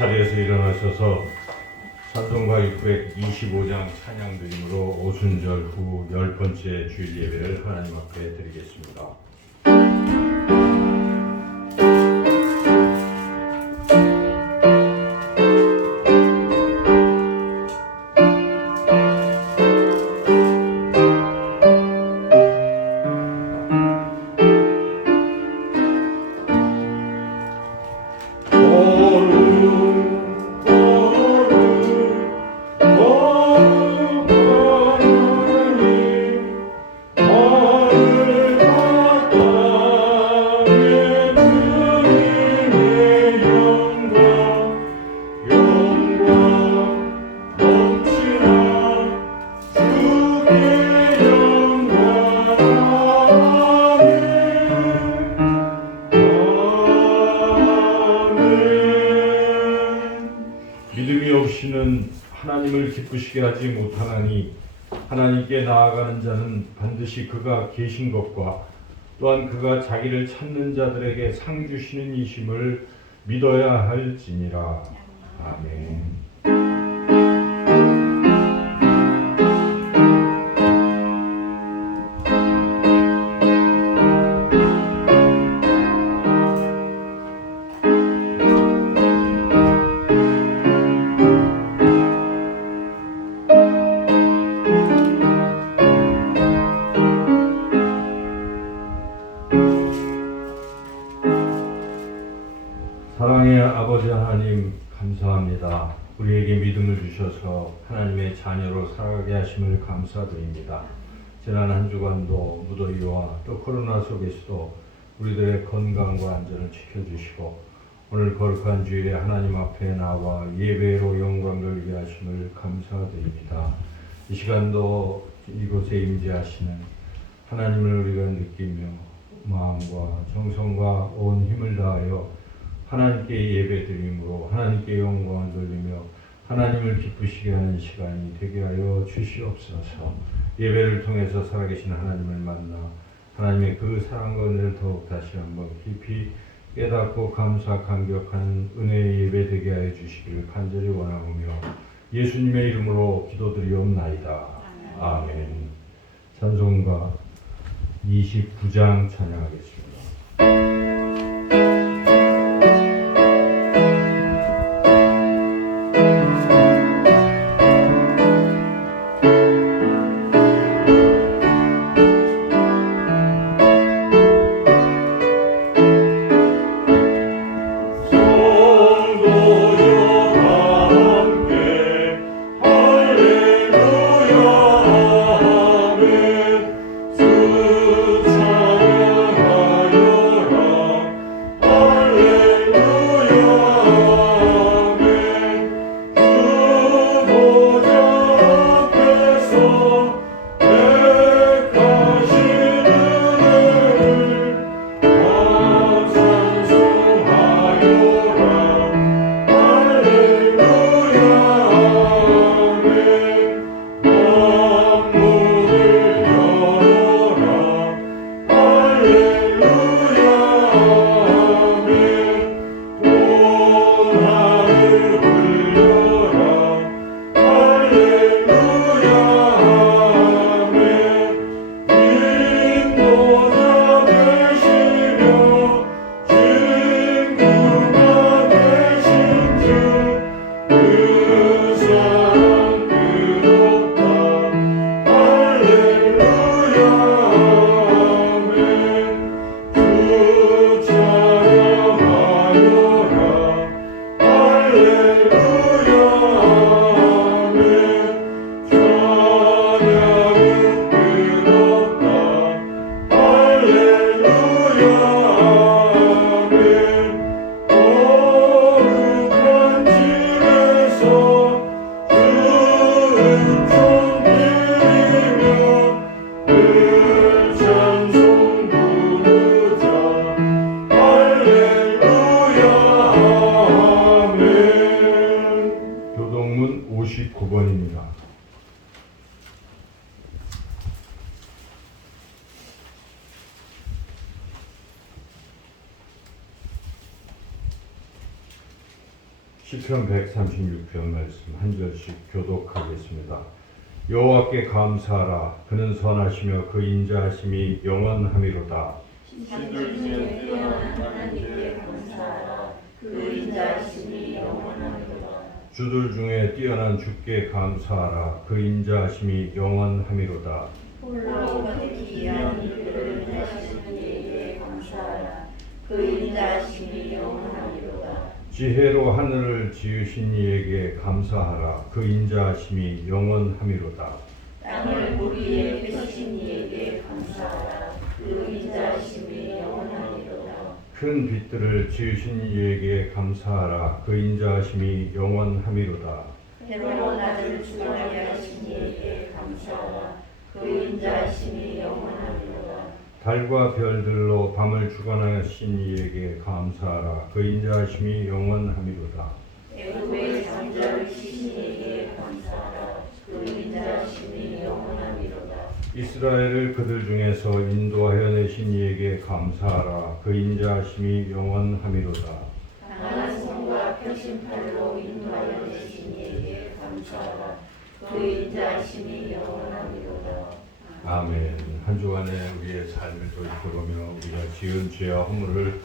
자리에서 일어나셔서 찬송가 625장 찬양 드림으로 오순절 후 10번째 주일 예배를 하나님 앞에 드리겠습니다. 믿음이 없이는 하나님을 기쁘시게 하지 못하나니 하나님께 나아가는 자는 반드시 그가 계신 것과 또한 그가 자기를 찾는 자들에게 상 주시는 이심을 믿어야 할지니라. 아멘. 사랑의 아버지 하나님 감사합니다. 우리에게 믿음을 주셔서 하나님의 자녀로 살아가게 하심을 감사드립니다. 지난 한 주간도 무더위와 또 코로나 속에서도 우리들의 건강과 안전을 지켜주시고 오늘 거룩한 주일에 하나님 앞에 나와 예배로 영광 돌리게 하심을 감사드립니다. 이 시간도 이곳에 임재하시는 하나님을 우리가 느끼며 마음과 정성과 온 힘을 다하여 하나님께 예배드림으로 하나님께 영광을 돌리며 하나님을 기쁘시게 하는 시간이 되게 하여 주시옵소서. 예배를 통해서 살아계신 하나님을 만나 하나님의 그 사랑과 은혜를 더욱 다시 한번 깊이 깨닫고 감사 감격하는 은혜의 예배 되게 하여 주시기를 간절히 원하오며 예수님의 이름으로 기도드리옵나이다. 아멘. 찬송가 29장 찬양하겠습니다. 할렐루야 아멘 주 찬양하 시편 136편 말씀 한 절씩 교독하겠습니다. 여호와께 감사하라. 그는 선하시며 그 인자하심이 영원하미로다. 신들 중에 뛰어난 하나님께 감사하라. 그 인자하심이 영원하미로다. 주들 중에 뛰어난 주께 감사하라. 그 인자하심이 영원하미로다. 홀로 기이한 그를 인자하시는 이에게 감사하라. 그 인자하심이 영원하미로다. 지혜로 하늘을 지으신 이에게 감사하라. 그 인자하심이 영원하미로다. 땅을 물 위에 펴신 이에게 감사하라. 그 인자하심이 영원하미로다. 큰 빛들을 지으신 이에게 감사하라. 그 인자하심이 영원하미로다. 해로 낮을 주관하게 하신 이에게 감사하라. 그 인자하심이 영원하미로다. 달과 별들로 밤을 주관하신 이에게 감사하라. 그 인자하심이 영원하미로다. 애굽의 장자를 치신 이에게 감사하라. 그 인자하심이 영원하미로다. 이스라엘을 그들 중에서 인도하여 내신 이에게 감사하라. 그 인자하심이 영원하미로다. 강한 손과 펴신 팔로 인도하여 내신 이에게 감사하라. 그 인자하심이 영원하미로다. 아멘. 한 주간에 우리의 삶을 돌이켜보며 우리가 지은 죄와 허물을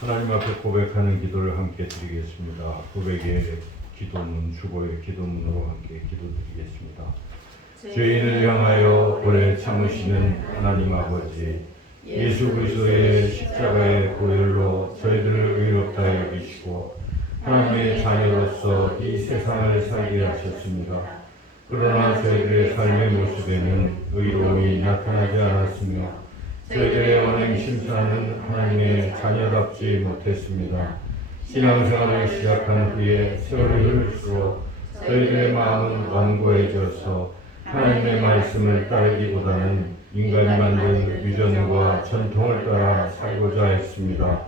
하나님 앞에 고백하는 기도를 함께 드리겠습니다. 고백의 기도문, 주보의 기도문으로 함께 기도드리겠습니다. 죄인을 향하여 오래 참으시는 하나님 아버지, 예수 그리스도의 십자가의 보혈로 저희들을 의롭다 여기시고 하나님의 자녀로서 이 세상을 살게 하셨습니다. 그러나 저희들의 삶의 모습에는 의로움이 나타나지 않았으며 저희들의 언행 심사는 하나님의 자녀답지 못했습니다. 신앙생활을 시작한 후에 세월이 흐를수록 저희들의 마음은 완고해져서 하나님의 말씀을 따르기보다는 인간이 만든 유전과 전통을 따라 살고자 했습니다.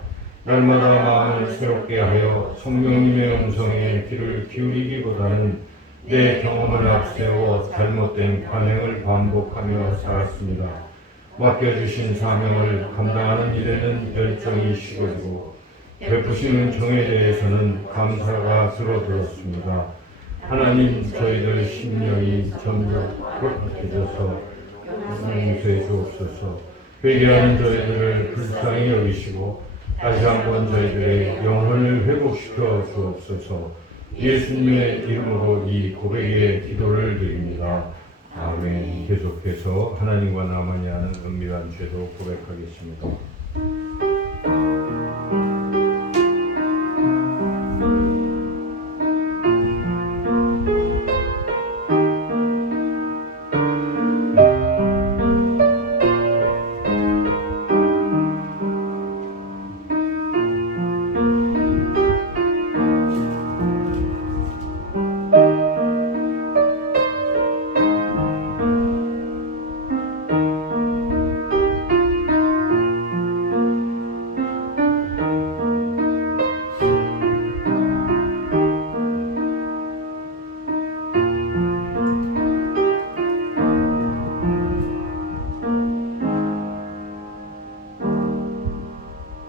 날마다 마음을 새롭게 하여 성령님의 음성에 귀를 기울이기보다는 내 경험을 앞세워 잘못된 관행을 반복하며 살았습니다. 맡겨주신 사명을 감당하는 일에는 열정이 식어지고 베푸시는 정에 대해서는 감사가 줄어들었습니다. 하나님, 저희들 심령이 점점 꽉막혀져서 용서해 주옵소서. 회개하는 저희들을 불쌍히 여기시고 다시 한번 저희들의 영혼을 회복시켜 주옵소서. 예수님의 이름으로 이 고백의 기도를 드립니다. 아멘. 계속해서 하나님과 나만이 하는 은밀한 죄도 고백하겠습니다.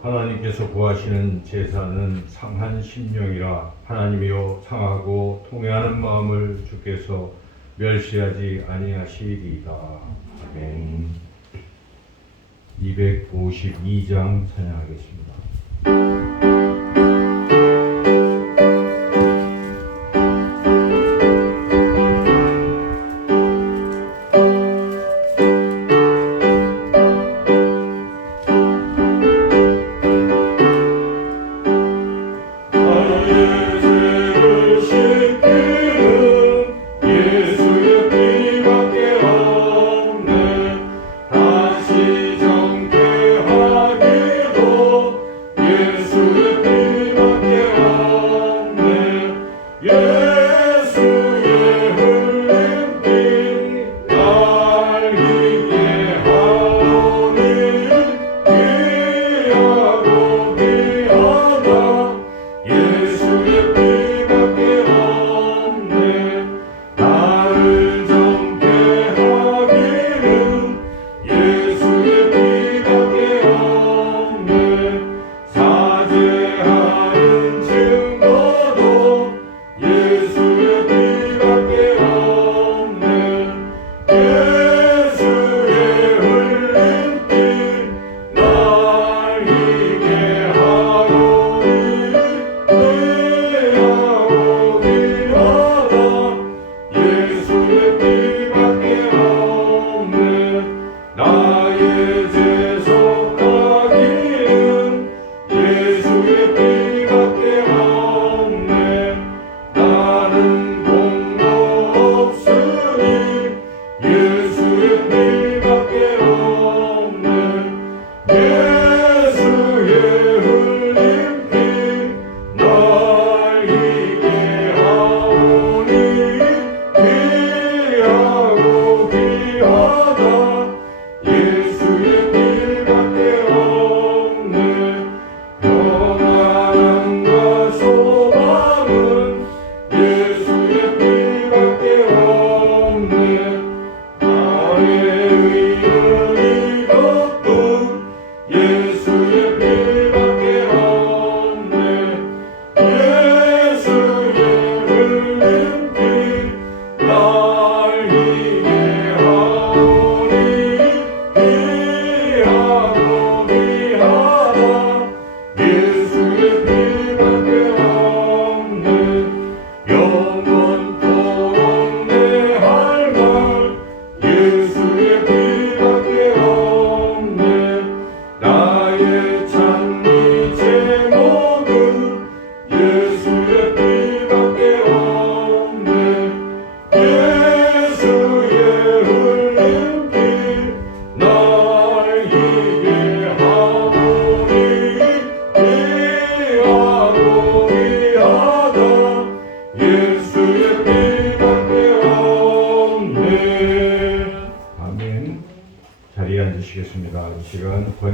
하나님께서 구하시는 제사는 상한 심령이라 하나님이여 상하고 통회하는 마음을 주께서 멸시하지 아니하시리이다. 아멘. 252장 찬양하겠습니다. 다시 정케하기도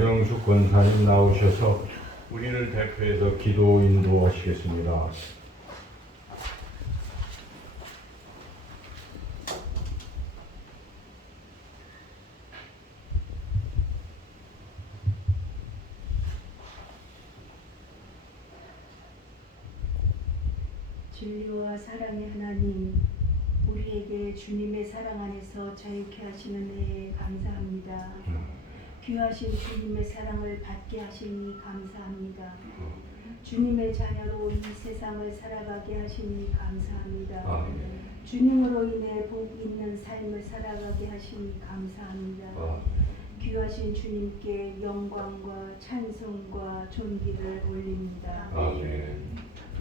조영숙 권사님 나오셔서 우리를 대표해서 기도 인도하시겠습니다. 진리와 사랑의 하나님, 우리에게 주님의 사랑 안에서 자유케 하시는 은혜에 감사합니다. 귀하신 주님의 사랑을 받게 하시니 감사합니다. 주님의 자녀로 이 세상을 살아가게 하시니 감사합니다. 주님으로 인해 복 있는 삶을 살아가게 하시니 감사합니다. 귀하신 주님께 영광과 찬송과 존귀를 올립니다.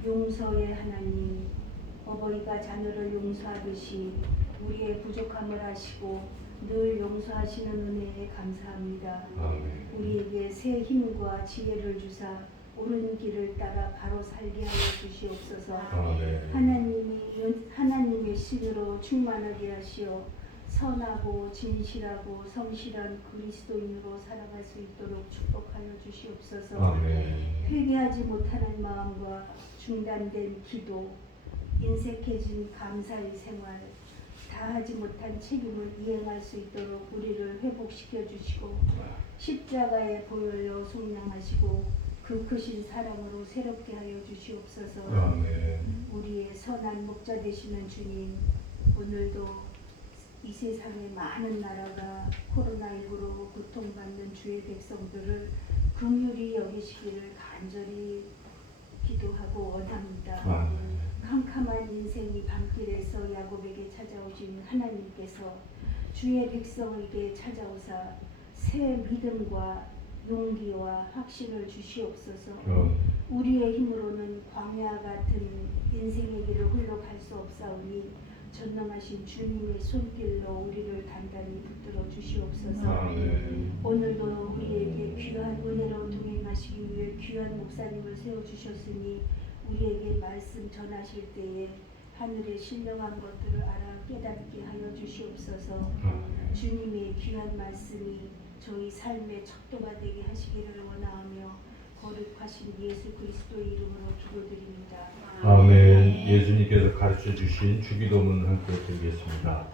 용서의 하나님, 어버이가 자녀를 용서하듯이 우리의 부족함을 아시고 늘 용서하시는 은혜에 감사합니다. 우리에게 새 힘과 지혜를 주사 옳은 길을 따라 바로 살게 하여 주시옵소서. 하나님의 신으로 충만하게 하시어 선하고 진실하고 성실한 그리스도인으로 살아갈 수 있도록 축복하여 주시옵소서. 회개하지 못하는 마음과 중단된 기도, 인색해진 감사의 생활, 다하지 못한 책임을 이행할 수 있도록 우리를 회복시켜 주시고 십자가의 보혈로 속량하시고 그 크신 사랑으로 새롭게 하여 주시옵소서. 우리의 선한 목자 되시는 주님, 오늘도 이 세상의 많은 나라가 코로나19로 고통받는 주의 백성들을 긍휼히 여기시기를 간절히 기도하고 원합니다. 캄캄한 인생이 밤길에서 야곱에게 찾아오신 하나님께서 주의 백성에게 찾아오사 새 믿음과 용기와 확신을 주시옵소서. 우리의 힘으로는 광야 같은 인생의 길을 홀로 갈 수 없사오니 전능하신 주님의 손길로 우리를 단단히 붙들어 주시옵소서. 오늘도 우리에게 귀한 은혜로 동행하시기 위해 귀한 목사님을 세워주셨으니 우리에게 말씀 전하실 때에 하늘의 신령한 것들을 알아 깨닫게 하여 주시옵소서. 주님의 귀한 말씀이 저희 삶의 척도가 되게 하시기를 원하오며 거룩하신 예수 그리스도의 이름으로 기도드립니다. 아멘. 예수님께서 가르쳐 주신 주기도문 함께 드리겠습니다.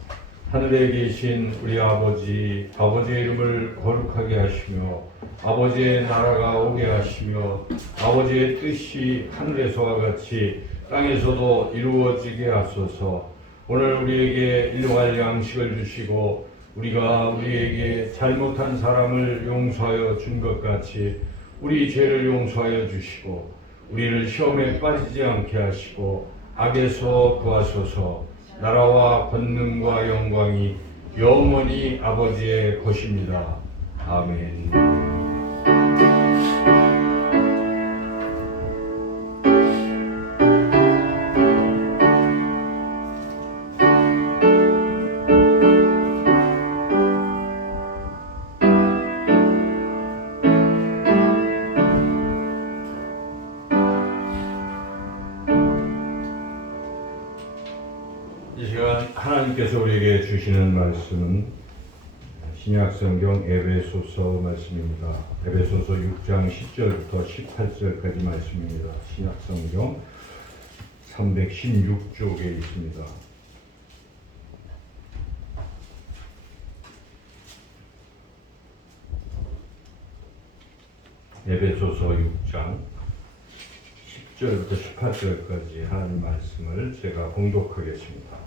하늘에 계신 우리 아버지, 아버지의 이름을 거룩하게 하시며 아버지의 나라가 오게 하시며 아버지의 뜻이 하늘에서와 같이 땅에서도 이루어지게 하소서. 오늘 우리에게 일용할 양식을 주시고 우리가 우리에게 잘못한 사람을 용서하여 준 것 같이 우리 죄를 용서하여 주시고 우리를 시험에 빠지지 않게 하시고 악에서 구하소서. 나라와 권능과 영광이 영원히 아버지의 것입니다. 아멘. 이 시간 하나님께서 우리에게 주시는 말씀은 신약성경 에베소서 말씀입니다. 에베소서 6장 10절부터 18절까지 말씀입니다. 신약성경 316쪽에 있습니다. 에베소서 6장 10절부터 18절까지 하나님 말씀을 제가 봉독하겠습니다.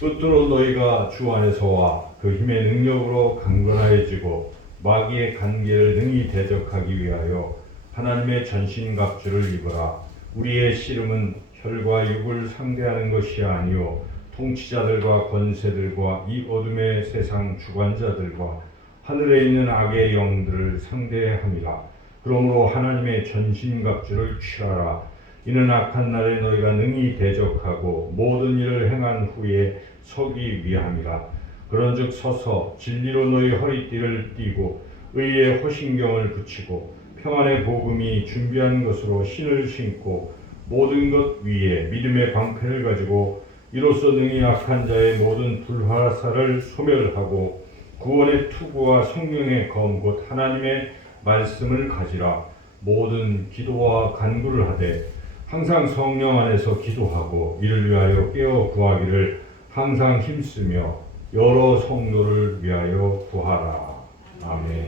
끝으로 너희가 주 안에서와 그 힘의 능력으로 강건하여지고 마귀의 관계를 능히 대적하기 위하여 하나님의 전신갑주를 입으라. 우리의 씨름은 혈과 육을 상대하는 것이 아니요 통치자들과 권세들과 이 어둠의 세상 주관자들과 하늘에 있는 악의 영들을 상대함이라. 그러므로 하나님의 전신갑주를 취하라. 이는 악한 날에 너희가 능히 대적하고 모든 일을 행한 후에 서기 위함이라. 그런즉 서서 진리로 너희 허리띠를 띠고 의의 호신경을 붙이고 평안의 복음이 준비한 것으로 신을 신고 모든 것 위에 믿음의 방패를 가지고 이로써 능히 악한 자의 모든 불화살을 소멸하고 구원의 투구와 성령의 검 곧 하나님의 말씀을 가지라. 모든 기도와 간구를 하되 항상 성령 안에서 기도하고 이를 위하여 깨어 구하기를 항상 힘쓰며 여러 성도를 위하여 구하라. 아멘.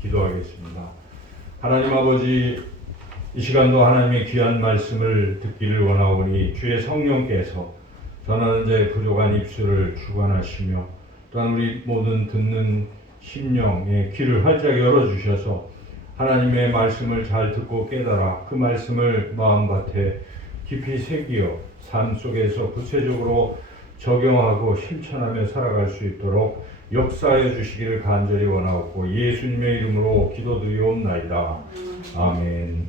기도하겠습니다. 하나님 아버지, 이 시간도 하나님의 귀한 말씀을 듣기를 원하오니 주의 성령께서 전하는 자의 부족한 입술을 주관하시며 또한 우리 모든 듣는 심령의 귀를 활짝 열어주셔서 하나님의 말씀을 잘 듣고 깨달아 그 말씀을 마음밭에 깊이 새기어 삶 속에서 구체적으로 적용하고 실천하며 살아갈 수 있도록 역사해 주시기를 간절히 원하옵고 예수님의 이름으로 기도드리옵나이다. 아멘.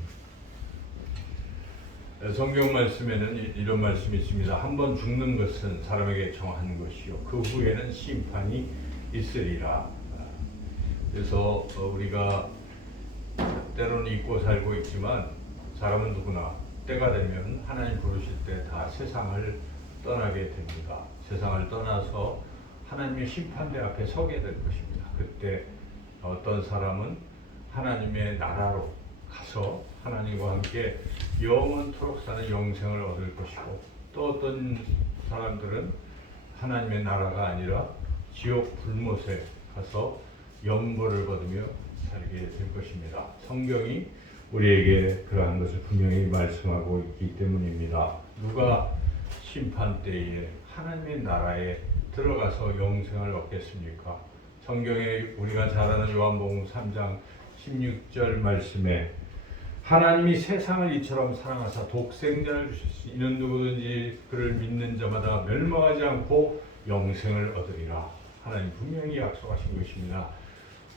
성경 말씀에는 이런 말씀이 있습니다. 한번 죽는 것은 사람에게 정한 것이요 그 후에는 심판이 있으리라. 그래서 우리가 때로는 잊고 살고 있지만 사람은 누구나 때가 되면 하나님 부르실 때 다 세상을 떠나게 됩니다. 세상을 떠나서 하나님의 심판대 앞에 서게 될 것입니다. 그때 어떤 사람은 하나님의 나라로 가서 하나님과 함께 영원토록 사는 영생을 얻을 것이고 또 어떤 사람들은 하나님의 나라가 아니라 지옥 불못에 가서 영벌을 받으며 살게 될 것입니다. 성경이 우리에게 그러한 것을 분명히 말씀하고 있기 때문입니다. 누가 심판 때에 하나님의 나라에 들어가서 영생을 얻겠습니까? 성경에 우리가 잘 아는 요한복음 3장 16절 말씀에 하나님이 세상을 이처럼 사랑하사 독생자를 주셨으니 이는 누구든지 그를 믿는 자마다 멸망하지 않고 영생을 얻으리라. 하나님 분명히 약속하신 것입니다.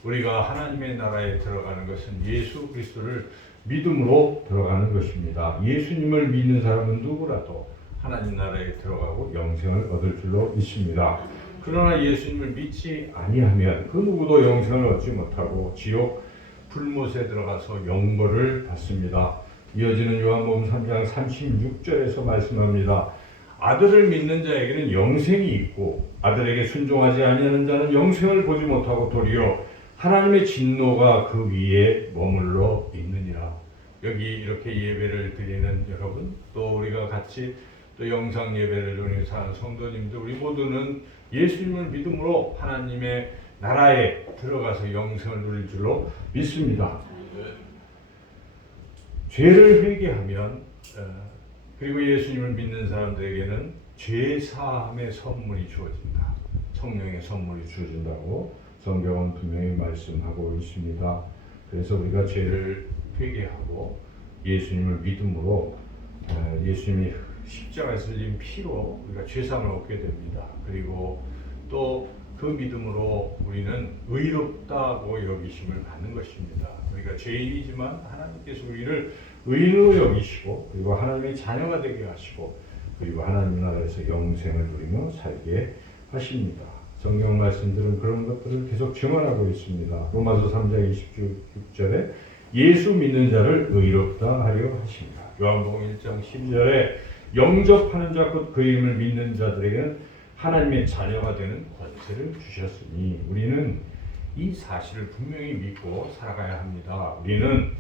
우리가 하나님의 나라에 들어가는 것은 예수 그리스도를 믿음으로 들어가는 것입니다. 예수님을 믿는 사람은 누구라도 하나님 나라에 들어가고 영생을 얻을 줄로 믿습니다. 그러나 예수님을 믿지 아니하면 그 누구도 영생을 얻지 못하고 지옥 불못에 들어가서 영벌을 받습니다. 이어지는 요한복음 3장 36절에서 말씀합니다. 아들을 믿는 자에게는 영생이 있고 아들에게 순종하지 아니하는 자는 영생을 보지 못하고 도리어 하나님의 진노가 그 위에 머물러 있느니라. 여기 이렇게 예배를 드리는 여러분, 또 우리가 같이 또 영상 예배를 드리는 사는 성도님들, 우리 모두는 예수님을 믿음으로 하나님의 나라에 들어가서 영생을 누릴 줄로 믿습니다. 죄를 회개하면 그리고 예수님을 믿는 사람들에게는 죄사함의 선물이 주어진다. 성령의 선물이 주어진다고 성경은 분명히 말씀하고 있습니다. 그래서 우리가 죄를 회개하고 예수님을 믿음으로 예수님이 십자가에서 흘린 피로 우리가 죄사함을 얻게 됩니다. 그리고 또 그 믿음으로 우리는 의롭다고 여기심을 받는 것입니다. 우리가 죄인이지만 하나님께서 우리를 의인으로 여기시고 그리고 하나님의 자녀가 되게 하시고 그리고 하나님 나라에서 영생을 누리며 살게 하십니다. 성경 말씀들은 그런 것들을 계속 증언하고 있습니다. 로마서 3장 26절에 예수 믿는 자를 의롭다 하려 하십니다. 요한복음 1장 12절에 영접하는 자 곧 그 이름을 믿는 자들에게는 하나님의 자녀가 되는 권세를 주셨으니 우리는 이 사실을 분명히 믿고 살아가야 합니다. 우리는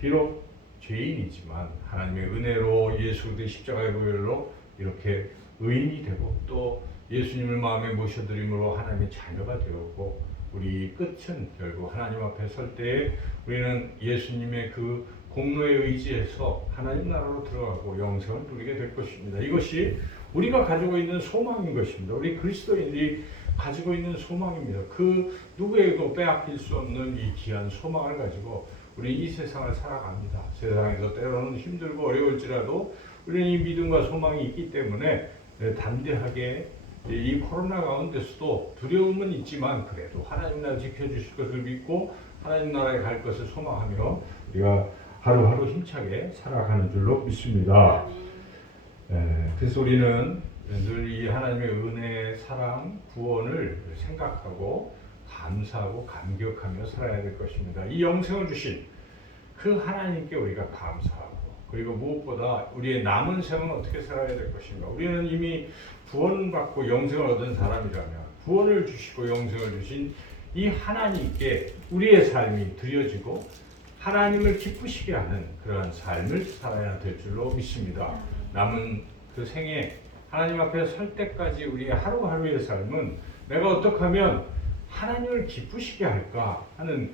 비록 죄인이지만 하나님의 은혜로 예수 그리스도의 십자가의 보혈로 이렇게 의인이 되고 또 예수님을 마음에 모셔드림으로 하나님의 자녀가 되었고 우리 끝은 결국 하나님 앞에 설 때에 우리는 예수님의 그 공로에 의지해서 하나님 나라로 들어가고 영생을 누리게 될 것입니다. 이것이 우리가 가지고 있는 소망인 것입니다. 우리 그리스도인들이 가지고 있는 소망입니다. 그 누구에게도 빼앗길 수 없는 이 귀한 소망을 가지고 우리 이 세상을 살아갑니다. 세상에서 때로는 힘들고 어려울지라도 우리는 이 믿음과 소망이 있기 때문에 담대하게 이 코로나 가운데서도 두려움은 있지만 그래도 하나님 나라 지켜주실 것을 믿고 하나님 나라에 갈 것을 소망하며 우리가 하루하루 힘차게 살아가는 줄로 믿습니다. 그래서 우리는 늘 이 하나님의 은혜, 사랑, 구원을 생각하고 감사하고 감격하며 살아야 될 것입니다. 이 영생을 주신 그 하나님께 우리가 감사하고 그리고 무엇보다 우리의 남은 생은 어떻게 살아야 될 것인가. 우리는 이미 구원받고 영생을 얻은 사람이라면 구원을 주시고 영생을 주신 이 하나님께 우리의 삶이 드려지고 하나님을 기쁘시게 하는 그러한 삶을 살아야 될 줄로 믿습니다. 남은 그 생에 하나님 앞에 설 때까지 우리의 하루하루의 삶은 내가 어떻게 하면 하나님을 기쁘시게 할까 하는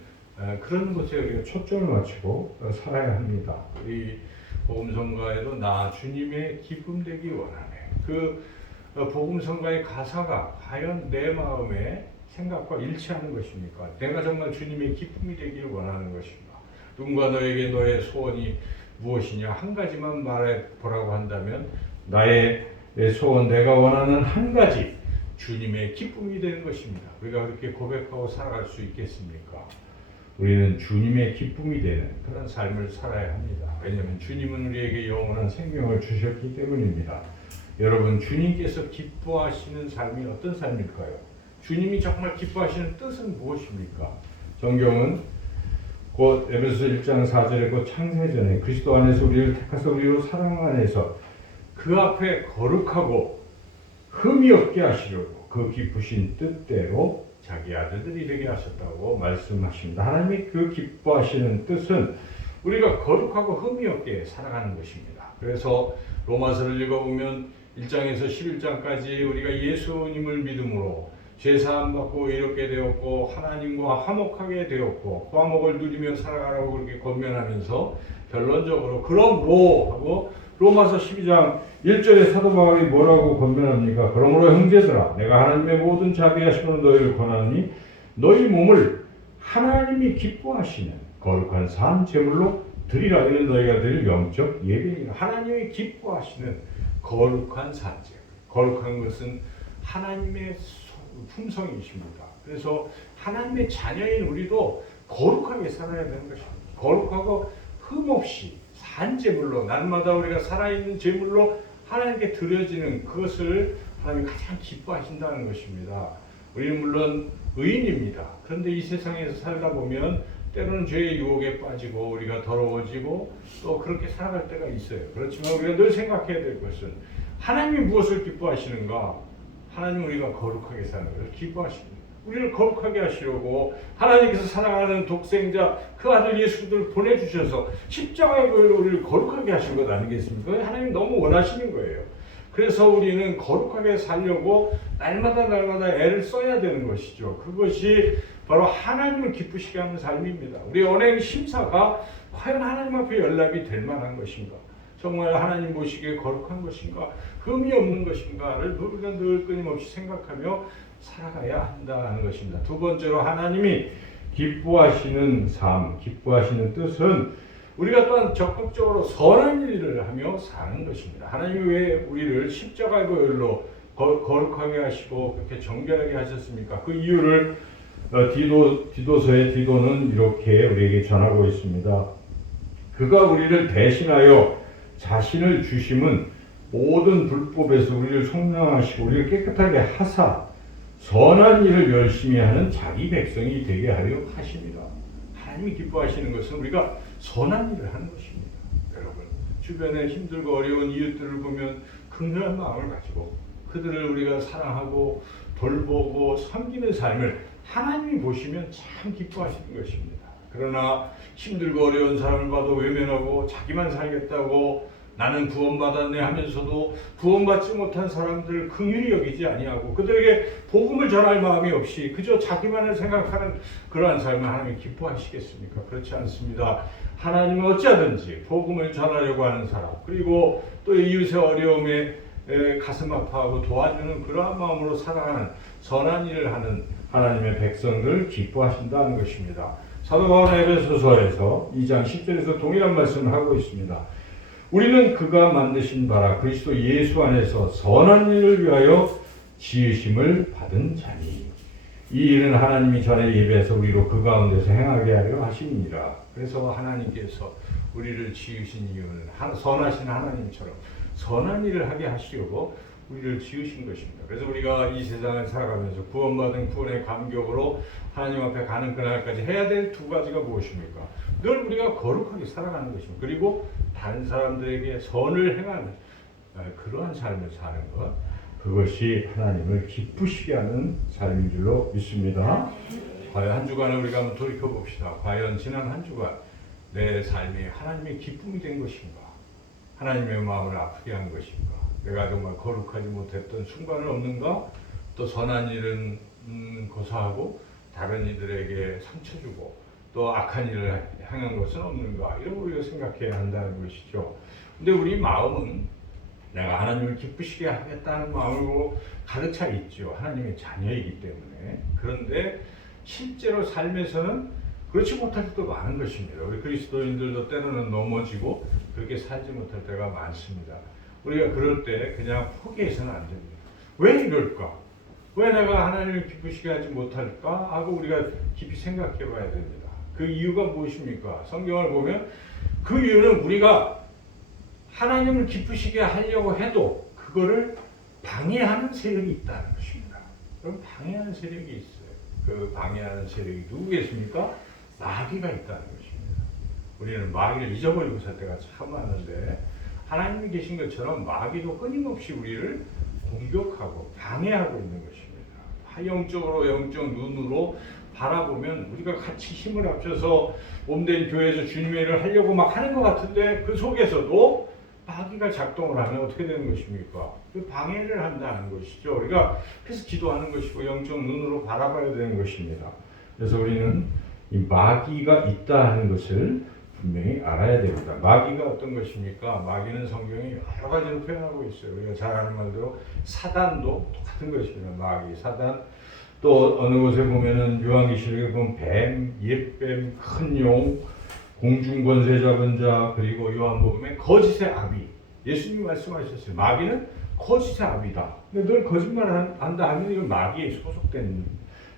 그런 것에 우리가 초점을 맞추고 살아야 합니다. 우리 복음성가에도 나 주님의 기쁨 되기 원하네. 그 복음성가의 가사가 과연 내 마음의 생각과 일치하는 것입니까? 내가 정말 주님의 기쁨이 되길 원하는 것인가? 누군가 너에게 너의 소원이 무엇이냐 한 가지만 말해 보라고 한다면 나의 소원 내가 원하는 한 가지 주님의 기쁨이 되는 것입니다. 우리가 그렇게 고백하고 살아갈 수 있겠습니까? 우리는 주님의 기쁨이 되는 그런 삶을 살아야 합니다. 왜냐하면 주님은 우리에게 영원한 생명을 주셨기 때문입니다. 여러분 주님께서 기뻐하시는 삶이 어떤 삶일까요? 주님이 정말 기뻐하시는 뜻은 무엇입니까? 성경은 곧 에베소서 1장 4절에 곧 창세전에 그리스도 안에서 우리를 택하사 우리로 사랑 안에서 그 앞에 거룩하고 흠이 없게 하시려고 그 기쁘신 뜻대로 자기 아들들이 되게 하셨다고 말씀하십니다. 하나님이 그 기뻐하시는 뜻은 우리가 거룩하고 흠이 없게 살아가는 것입니다. 그래서 로마서를 읽어보면 1장에서 11장까지 우리가 예수님을 믿음으로 죄사함 받고 이렇게 되었고 하나님과 화목하게 되었고 그 화목을 누리며 살아가라고 그렇게 권면하면서 결론적으로 그러므로 하고 로마서 12장 1절에 사도 바울이 뭐라고 권면합니까? 그러므로 형제들아 내가 하나님의 모든 자비하심으로 너희를 권하니 너희 몸을 하나님이 기뻐하시는 거룩한 산 제물로 드리라. 이는 너희가 드릴 영적 예배니라. 하나님이 기뻐하시는 거룩한 산 제물. 거룩한 것은 하나님의 품성이십니다. 그래서 하나님의 자녀인 우리도 거룩하게 살아야 되는 것입니다. 거룩하고 흠없이 산 제물로 날마다 우리가 살아있는 제물로 하나님께 드려지는 그것을 하나님이 가장 기뻐하신다는 것입니다. 우리는 물론 의인입니다. 그런데 이 세상에서 살다 보면 때로는 죄의 유혹에 빠지고 우리가 더러워지고 또 그렇게 살아갈 때가 있어요. 그렇지만 우리가 늘 생각해야 될 것은 하나님이 무엇을 기뻐하시는가? 하나님 우리가 거룩하게 사는 것을 기뻐하십니다. 우리를 거룩하게 하시려고 하나님께서 사랑하는 독생자 그 아들 예수를 보내주셔서 십자가의 보혈로 우리를 거룩하게 하신 것 아니겠습니까? 하나님 너무 원하시는 거예요. 그래서 우리는 거룩하게 살려고 날마다 애를 써야 되는 것이죠. 그것이 바로 하나님을 기쁘시게 하는 삶입니다. 우리 언행 심사가 과연 하나님 앞에 연락이 될 만한 것인가? 정말 하나님 보시기에 거룩한 것인가? 흠이 없는 것인가를 우리가 늘 끊임없이 생각하며 살아가야 한다는 것입니다. 두 번째로 하나님이 기뻐하시는 삶, 기뻐하시는 뜻은 우리가 또한 적극적으로 선한 일을 하며 사는 것입니다. 하나님이 왜 우리를 십자가의 보혈로 거룩하게 하시고 그렇게 정결하게 하셨습니까? 그 이유를 디도서의 디도는 이렇게 우리에게 전하고 있습니다. 그가 우리를 대신하여 자신을 주심은 모든 불법에서 우리를 속량하시고 우리를 깨끗하게 하사 선한 일을 열심히 하는 자기 백성이 되게 하려 하십니다. 하나님이 기뻐하시는 것은 우리가 선한 일을 하는 것입니다. 여러분 주변에 힘들고 어려운 이웃들을 보면 긍휼한 마음을 가지고 그들을 우리가 사랑하고 돌보고 섬기는 삶을 하나님이 보시면 참 기뻐하시는 것입니다. 그러나 힘들고 어려운 사람을 봐도 외면하고 자기만 살겠다고 나는 구원받았네 하면서도 구원받지 못한 사람들을 긍휼히 여기지 아니하고 그들에게 복음을 전할 마음이 없이 그저 자기만을 생각하는 그러한 삶을 하나님이 기뻐하시겠습니까? 그렇지 않습니다. 하나님은 어찌하든지 복음을 전하려고 하는 사람 그리고 또 이웃의 어려움에 가슴 아파하고 도와주는 그러한 마음으로 살아가는 선한 일을 하는 하나님의 백성들을 기뻐하신다는 것입니다. 사도 바울은 에베소서에서 2장 10절에서 동일한 말씀을 하고 있습니다. 우리는 그가 만드신 바라 그리스도 예수 안에서 선한 일을 위하여 지으심을 받은 자니 이 일은 하나님이 전에 예배해서 우리로 그 가운데서 행하게 하려 하심이니라. 그래서 하나님께서 우리를 지으신 이유는 선하신 하나님처럼 선한 일을 하게 하시려고 우리를 지으신 것입니다. 그래서 우리가 이 세상을 살아가면서 구원받은 구원의 감격으로 하나님 앞에 가는 그날까지 해야 될 두 가지가 무엇입니까? 늘 우리가 거룩하게 살아가는 것입니다. 그리고 다른 사람들에게 선을 행하는 그러한 삶을 사는 것, 그것이 하나님을 기쁘시게 하는 삶인 줄로 믿습니다. 과연 한 주간을 우리가 한번 돌이켜 봅시다. 과연 지난 한 주간 내 삶이 하나님의 기쁨이 된 것인가? 하나님의 마음을 아프게 한 것인가? 내가 정말 거룩하지 못했던 순간은 없는가? 또 선한 일은 고사하고 다른 이들에게 상처 주고 또 악한 일을 행한 것은 없는가? 이런 걸 우리가 생각해야 한다는 것이죠. 근데 우리 마음은 내가 하나님을 기쁘시게 하겠다는 마음으로 가득 차 있죠. 하나님의 자녀이기 때문에. 그런데 실제로 삶에서는 그렇지 못할 때도 많은 것입니다. 우리 그리스도인들도 때로는 넘어지고 그렇게 살지 못할 때가 많습니다. 우리가 그럴 때 그냥 포기해서는 안 됩니다. 왜 이럴까? 왜 내가 하나님을 기쁘시게 하지 못할까? 하고 우리가 깊이 생각해 봐야 됩니다. 그 이유가 무엇입니까? 성경을 보면 그 이유는 우리가 하나님을 기쁘시게 하려고 해도 그거를 방해하는 세력이 있다는 것입니다. 그럼 방해하는 세력이 있어요. 그 방해하는 세력이 누구겠습니까? 마귀가 있다는 것입니다. 우리는 마귀를 잊어버리고 살 때가 참 많은데 하나님이 계신 것처럼 마귀도 끊임없이 우리를 공격하고 방해하고 있는 것입니다. 영적으로 영적 눈으로 바라보면 우리가 같이 힘을 합쳐서 몸된 교회에서 주님의 일을 하려고 막 하는 것 같은데 그 속에서도 마귀가 작동을 하면 어떻게 되는 것입니까? 그 방해를 한다는 것이죠. 우리가 그래서 기도하는 것이고 영적 눈으로 바라봐야 되는 것입니다. 그래서 우리는 이 마귀가 있다 하는 것을 분명히 알아야 됩니다. 마귀가 어떤 것입니까? 마귀는 성경이 여러 가지로 표현하고 있어요. 우리가 잘 아는 말대로 사단도 똑같은 것입니다. 마귀, 사단. 또 어느 곳에 보면은 요한계시록에 보면 뱀, 옛뱀, 큰 용, 공중권세 잡은 자, 그리고 요한복음에 거짓의 아비. 예수님이 말씀하셨어요. 마귀는 거짓의 아비다. 근데 늘 거짓말을 한다 하면 이건 마귀에 소속된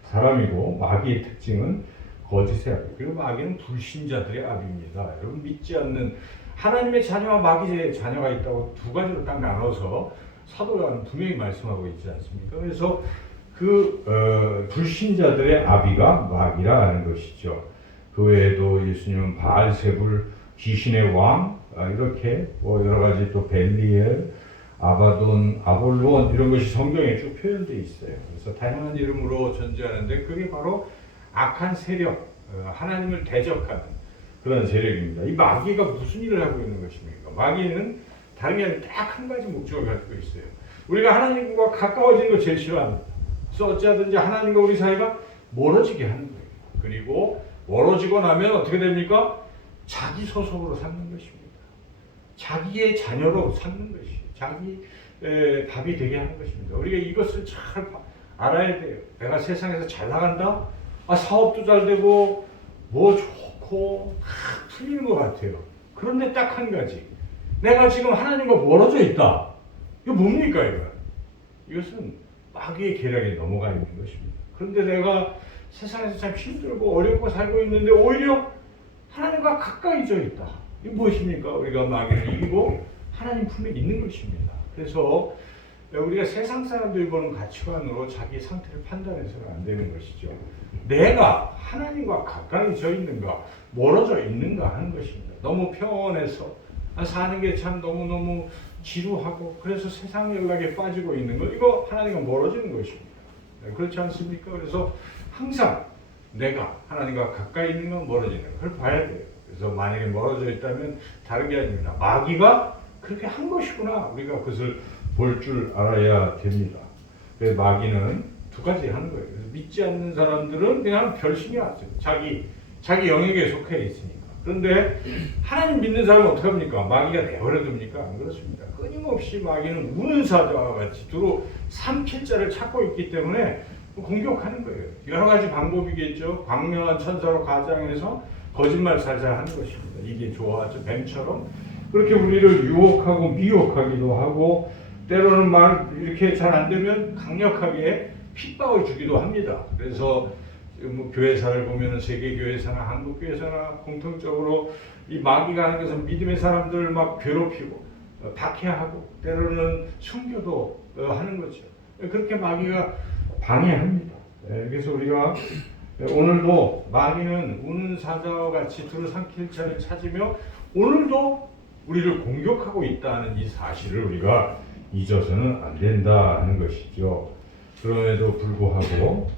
사람이고 마귀의 특징은 거짓의 아비. 그리고 마귀는 불신자들의 아비입니다. 여러분 믿지 않는 하나님의 자녀와 마귀의 자녀가 있다고 두 가지로 딱 나눠서 사도 요한은 분명히 말씀하고 있지 않습니까? 그래서 불신자들의 아비가 마귀라 하는 것이죠. 그 외에도 예수님은 바알세불, 귀신의 왕, 이렇게 여러 가지 또 벨리엘, 아바돈, 아볼론 이런 것이 성경에 쭉 표현되어 있어요. 그래서 다양한 이름으로 존재하는데 그게 바로 악한 세력, 하나님을 대적하는 그런 세력입니다. 이 마귀가 무슨 일을 하고 있는 것입니까? 마귀는 다른 게 아니라 딱 한 가지 목적을 가지고 있어요. 우리가 하나님과 가까워지는 걸 제일 싫어합니다. 그래서 어찌하든지 하나님과 우리 사이가 멀어지게 하는 거예요. 그리고 멀어지고 나면 어떻게 됩니까? 자기 소속으로 삼는 것입니다. 자기의 자녀로 삼는 것이에요. 자기 답이 되게 하는 것입니다. 우리가 이것을 잘 알아야 돼요. 내가 세상에서 잘 나간다? 사업도 잘 되고 뭐 좋고 다 풀리는 것 같아요. 그런데 딱 한 가지. 내가 지금 하나님과 멀어져 있다. 이거 뭡니까 이거? 이것은 마귀의 계략에 넘어가 있는 것입니다. 그런데 내가 세상에서 참 힘들고 어렵고 살고 있는데 오히려 하나님과 가까이져 있다. 이게 무엇입니까? 우리가 마귀를 이기고 하나님 품에 있는 것입니다. 그래서 우리가 세상 사람들이 보는 가치관으로 자기 상태를 판단해서는 안 되는 것이죠. 내가 하나님과 가까이져 있는가, 멀어져 있는가 하는 것입니다. 너무 평온해서 사는 게 참 너무너무 지루하고 그래서 세상 연락에 빠지고 있는 것, 이거 하나님과 멀어지는 것입니다. 그렇지 않습니까? 그래서 항상 내가 하나님과 가까이 있는 건 멀어지는 걸 봐야 돼요. 그래서 만약에 멀어져 있다면 다른 게 아닙니다. 마귀가 그렇게 한 것이구나. 우리가 그것을 볼 줄 알아야 됩니다. 그래서 마귀는 두 가지 하는 거예요. 그래서 믿지 않는 사람들은 그냥 별 신경 안 써요. 자기 영역에 속해 있으니까. 그런데 하나님 믿는 사람은 어떻게 합니까? 마귀가 내버려 둡니까? 안 그렇습니다. 끊임없이 마귀는 우는 사자와 같이 두루 삼킬 자를 찾고 있기 때문에 공격하는 거예요. 여러 가지 방법이겠죠. 광명한 천사로 가장해서 거짓말 살살 하는 것입니다. 이게 좋아하죠. 뱀처럼 그렇게 우리를 유혹하고 미혹하기도 하고 때로는 말 이렇게 잘 안 되면 강력하게 핍박을 주기도 합니다. 그래서 뭐 교회사를 보면은 세계 교회사나 한국 교회사나 공통적으로 이 마귀가 하는 것은 믿음의 사람들을 막 괴롭히고 박해하고 때로는 숨겨도 하는 거죠. 그렇게 마귀가 방해합니다. 그래서 우리가 오늘도 마귀는 우는 사자와 같이 두루 삼킬 자를 찾으며 오늘도 우리를 공격하고 있다는 이 사실을 우리가 잊어서는 안 된다는 것이죠. 그럼에도 불구하고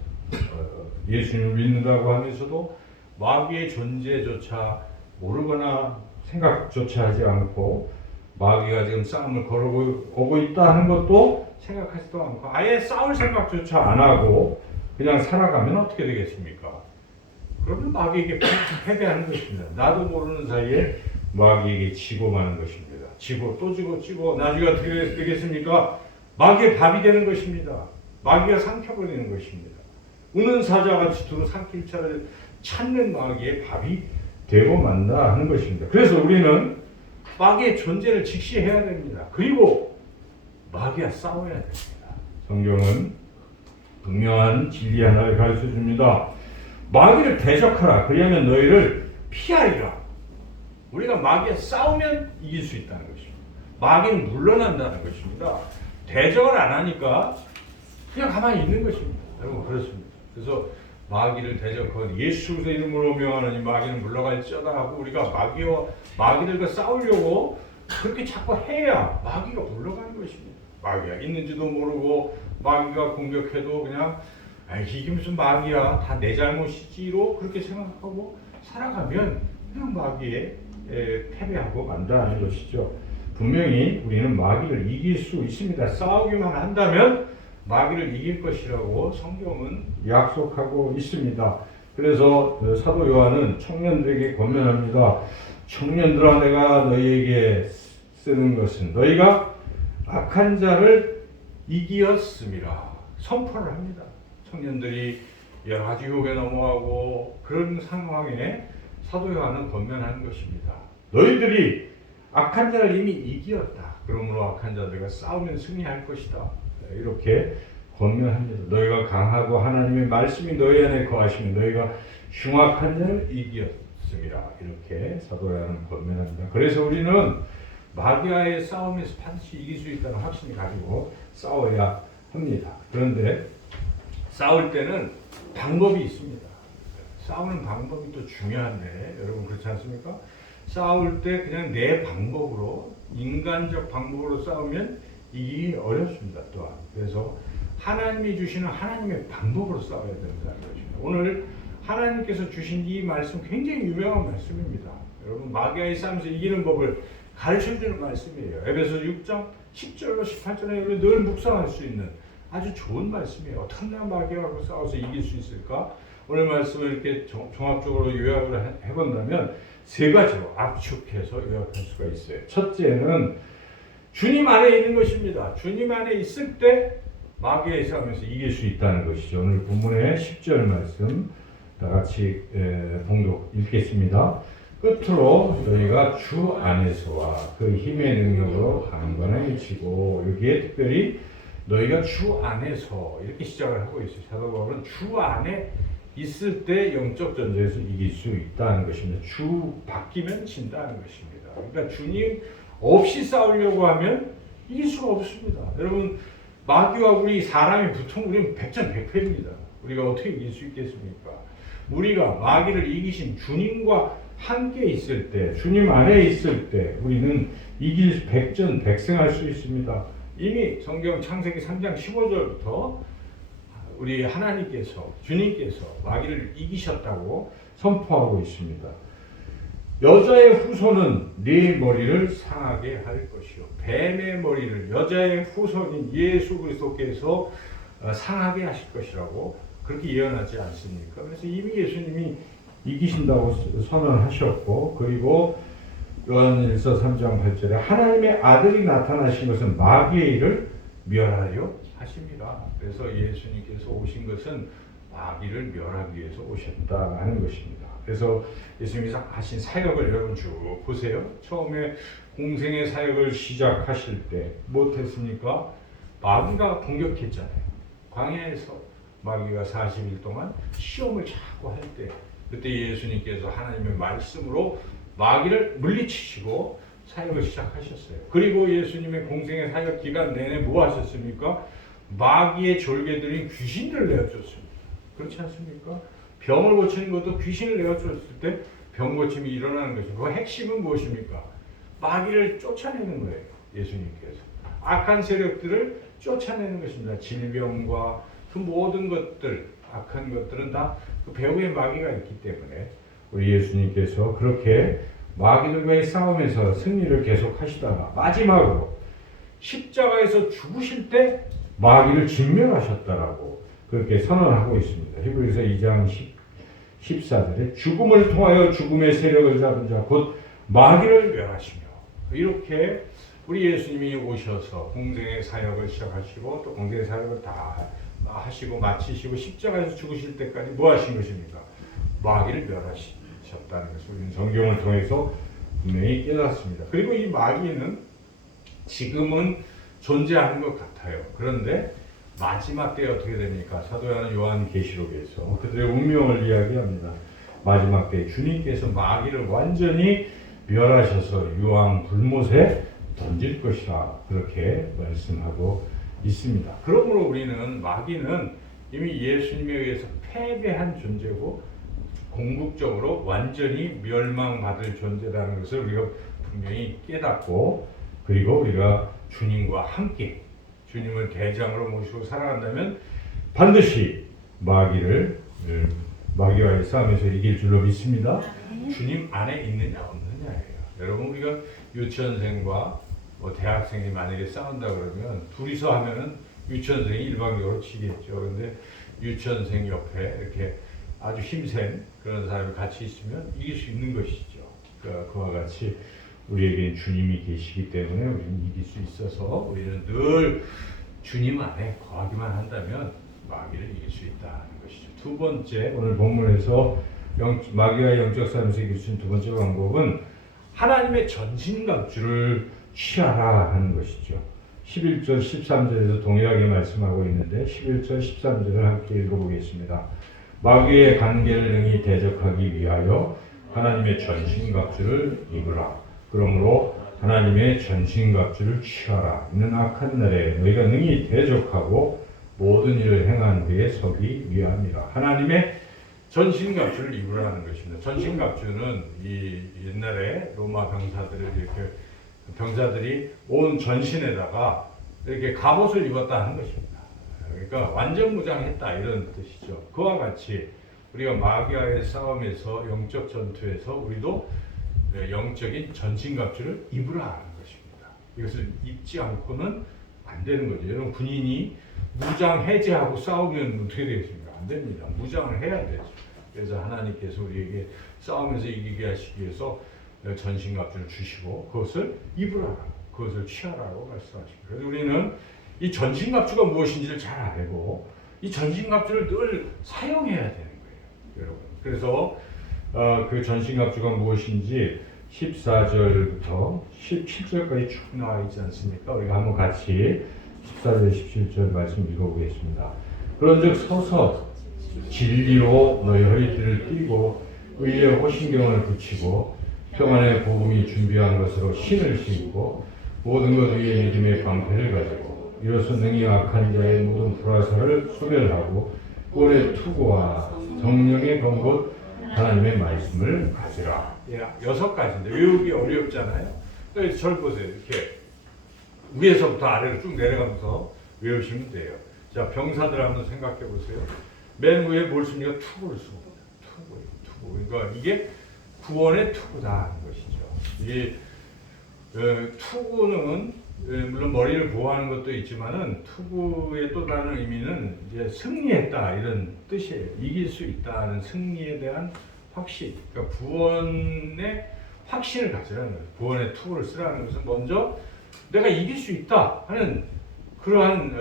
예수님을 믿는다고 하면서도 마귀의 존재조차 모르거나 생각조차 하지 않고 마귀가 지금 싸움을 걸어오고 있다 하는 것도 생각하지도 않고 아예 싸울 생각조차 안 하고 그냥 살아가면 어떻게 되겠습니까? 그러면 마귀에게 패배하는 것입니다. 나도 모르는 사이에 마귀에게 지고 마는 것입니다. 지고 또 지고 나중에 어떻게 되겠습니까? 마귀의 밥이 되는 것입니다. 마귀가 삼켜버리는 것입니다. 우는 사자같이 두루 삼킬 자를 찾는 마귀의 밥이 되고 만다 하는 것입니다. 그래서 우리는 마귀의 존재를 직시해야 됩니다. 그리고 마귀와 싸워야 됩니다. 성경은 분명한 진리 하나를 가르쳐 줍니다. 마귀를 대적하라. 그리하면 너희를 피하리라. 우리가 마귀와 싸우면 이길 수 있다는 것입니다. 마귀는 물러난다는 것입니다. 대적을 안 하니까 그냥 가만히 있는 것입니다. 여러분 그렇습니다. 그래서 마귀를 대적하고 예수 그리스도의 이름으로 명하노니 마귀는 물러갈지어다 하고 우리가 마귀들과 싸우려고 그렇게 자꾸 해야 마귀가 물러가는 것입니다. 마귀가 있는지도 모르고 마귀가 공격해도 그냥 이게 무슨 마귀야 다 내 잘못이지로 그렇게 생각하고 살아가면 그냥 마귀에 패배하고 만다는 것이죠. 분명히 우리는 마귀를 이길 수 있습니다. 싸우기만 한다면 마귀를 이길 것이라고 성경은 약속하고 있습니다. 그래서 사도 요한은 청년들에게 권면합니다. 청년들아 내가 너희에게 쓰는 것은 너희가 악한 자를 이기었음이라 선포를 합니다. 청년들이 여러 가지 유혹에 넘어가고 그런 상황에 사도 요한은 권면하는 것입니다. 너희들이 악한 자를 이미 이기었다. 그러므로 악한 자들과 싸우면 승리할 것이다. 이렇게 권면합니다. 너희가 강하고 하나님의 말씀이 너희 안에 거하시면 너희가 흉악한 자를 이기었음이라. 이렇게 사도 요한은 권면합니다. 그래서 우리는 마귀와의 싸움에서 반드시 이길 수 있다는 확신을 가지고 싸워야 합니다. 그런데 싸울 때는 방법이 있습니다. 싸우는 방법이 또 중요한데 여러분 그렇지 않습니까? 싸울 때 그냥 내 방법으로 인간적 방법으로 싸우면 이기기 어렵습니다. 또한 그래서 하나님이 주시는 하나님의 방법으로 싸워야 된다는 것입니다. 오늘 하나님께서 주신 이 말씀 굉장히 유명한 말씀입니다. 여러분 마귀와의 싸움에서 이기는 법을 가르쳐주는 말씀이에요. 에베소 6장 10절로 18절에 우리 늘 묵상할 수 있는 아주 좋은 말씀이에요. 어떻게 내가 마귀하고 싸워서 이길 수 있을까? 오늘 말씀을 이렇게 종합적으로 요약을 해본다면 세 가지로 압축해서 요약할 수가 있어요. 첫째는 주님 안에 있는 것입니다. 주님 안에 있을 때 마귀의 싸움에서 이길 수 있다는 것이죠. 오늘 본문의 10절 말씀 다 같이 봉독 읽겠습니다. 끝으로 너희가 주 안에서와 그 힘의 능력으로 강건해지고 여기에 특별히 너희가 주 안에서 이렇게 시작을 하고 있어요. 사도 바울은 주 안에 있을 때 영적 전쟁에서 이길 수 있다는 것입니다. 주 바뀌면 진다는 것입니다. 그러니까 주님 없이 싸우려고 하면 이길 수가 없습니다. 여러분 마귀와 우리 사람이 붙으면 우리는 백전백패입니다. 우리가 어떻게 이길 수 있겠습니까? 우리가 마귀를 이기신 주님과 함께 있을 때, 주님 안에 있을 때 우리는 이길 백전백승할 수 있습니다. 이미 성경 창세기 3장 15절부터 우리 하나님께서 주님께서 마귀를 이기셨다고 선포하고 있습니다. 여자의 후손은 네 머리를 상하게 할 것이요 뱀의 머리를 여자의 후손인 예수 그리스도께서 상하게 하실 것이라고 그렇게 예언하지 않습니까? 그래서 이미 예수님이 이기신다고 선언하셨고 그리고 요한일서 3장 8절에 하나님의 아들이 나타나신 것은 마귀의 일을 멸하려 하십니다. 그래서 예수님께서 오신 것은 마귀를 멸하기 위해서 오셨다 하는 것입니다. 그래서 예수님께서 하신 사역을 여러분 쭉 보세요. 처음에 공생의 사역을 시작하실 때 못했습니까? 마귀가 공격했잖아요. 광야에서 마귀가 40일 동안 시험을 자꾸 할 때 그때 예수님께서 하나님의 말씀으로 마귀를 물리치시고 사역을 시작하셨어요. 그리고 예수님의 공생의 사역 기간 내내 뭐 하셨습니까? 마귀의 졸개들인 귀신들을 내어줬습니다. 그렇지 않습니까? 병을 고치는 것도 귀신을 내어줬을 때 병 고침이 일어나는 것입니다. 그 핵심은 무엇입니까? 마귀를 쫓아내는 거예요. 예수님께서. 악한 세력들을 쫓아내는 것입니다. 질병과 그 모든 것들 악한 것들은 다 그 배후에 마귀가 있기 때문에 우리 예수님께서 그렇게 마귀들과의 싸움에서 승리를 계속 하시다가 마지막으로 십자가에서 죽으실 때 마귀를 진멸하셨다라고 그렇게 선언하고 있습니다. 히브리서 2장 14절에 죽음을 통하여 죽음의 세력을 잡은 자 곧 마귀를 멸하시며, 이렇게 우리 예수님이 오셔서 공생의 사역을 시작하시고 또 공생의 사역을 다 하시고 마치시고 십자가에서 죽으실 때까지 뭐 하신 것입니까? 마귀를 멸하셨다는 것을 우리는 성경을 통해서 분명히 깨닫습니다. 그리고 이 마귀는 지금은 존재하는 것 같아요. 그런데 마지막 때에 어떻게 됩니까? 사도 요한계시록에서 그들의 운명을 이야기합니다. 마지막 때 주님께서 마귀를 완전히 멸하셔서 유황 불못에 던질 것이라 그렇게 말씀하고 있습니다. 그러므로 우리는 마귀는 이미 예수님에 의해서 패배한 존재고 궁극적으로 완전히 멸망받을 존재라는 것을 우리가 분명히 깨닫고, 그리고 우리가 주님과 함께 주님을 대장으로 모시고 살아간다면 반드시 마귀와의 싸움에서 이길 줄로 믿습니다. 주님 안에 있느냐 없느냐예요. 여러분, 우리가 유치원생과 대학생이 만약에 싸운다 그러면 둘이서 하면은 유치원생이 일방적으로 치겠죠. 그런데 유치원생 옆에 이렇게 아주 힘센 그런 사람이 같이 있으면 이길 수 있는 것이죠. 그러니까 그와 같이 우리에게 주님이 계시기 때문에 우리는 이길 수 있어서 우리는 늘 주님 안에 거하기만 한다면 마귀를 이길 수 있다는 것이죠. 두 번째, 오늘 본문에서 마귀와 영적 싸움에서 이길 수 있는 두 번째 방법은 하나님의 전신갑주를 취하라 하는 것이죠. 11절 13절에서 동일하게 말씀하고 있는데 11절 13절을 함께 읽어보겠습니다. 마귀의 관계를 능히 대적하기 위하여 하나님의 전신갑주를 입으라. 그러므로 하나님의 전신갑주를 취하라. 이는 악한 날에 너희가 능히 대적하고 모든 일을 행한 후에 서기 위함이라. 하나님의 전신갑주를 입으라는 것입니다. 전신갑주는 이 옛날에 로마 병사들이 온 전신에다가 이렇게 갑옷을 입었다 하는 것입니다. 그러니까 완전 무장했다 이런 뜻이죠. 그와 같이 우리가 마귀와의 싸움에서 영적 전투에서 우리도 영적인 전신갑주를 입으라 하는 것입니다. 이것을 입지 않고는 안 되는 거죠. 여러분, 군인이 무장 해제하고 싸우면 어떻게 되겠습니까? 안 됩니다. 무장을 해야 되죠. 그래서 하나님께서 우리에게 싸우면서 이기게 하시기 위해서 전신갑주를 주시고 그것을 입으라, 그것을 취하라고 말씀하십니다. 그래서 우리는 이 전신갑주가 무엇인지를 잘 알고 이 전신갑주를 늘 사용해야 되는 거예요, 여러분. 그래서 그 전신갑주가 무엇인지 14절부터 17절까지 쭉 나와 있지 않습니까? 우리가 한번 같이 14절 17절 말씀 읽어보겠습니다. 그런즉 서서 진리로 너희 허리띠를 띠고 의의 호신경을 붙이고 평안의 복음이 준비한 것으로 신을 신고 모든 것 위에 믿음의 방패를 가지고 이로써 능히 악한 자의 모든 불화살을 소멸하고 꼴의 투구와 성령의 검곧 하나님의 말씀을 가지라. 6가지인데 외우기 어렵잖아요. 그래서 저를 보세요. 이렇게 위에서부터 아래로 쭉 내려가면서 외우시면 돼요. 자, 병사들 한번 생각해 보세요. 맨 위에 뭘 씁니까? 투구를 쓰고. 투구. 그러니까 이게 구원의 투구다 하는 것이죠. 이 투구는 물론 머리를 보호하는 것도 있지만은 투구의 또 다른 의미는 이제 승리했다 이런 뜻이에요. 이길 수 있다는 승리에 대한 확신. 그러니까 구원의 확신을 가지라는 거예요. 구원의 투구를 쓰라는 것은 먼저 내가 이길 수 있다 하는 그러한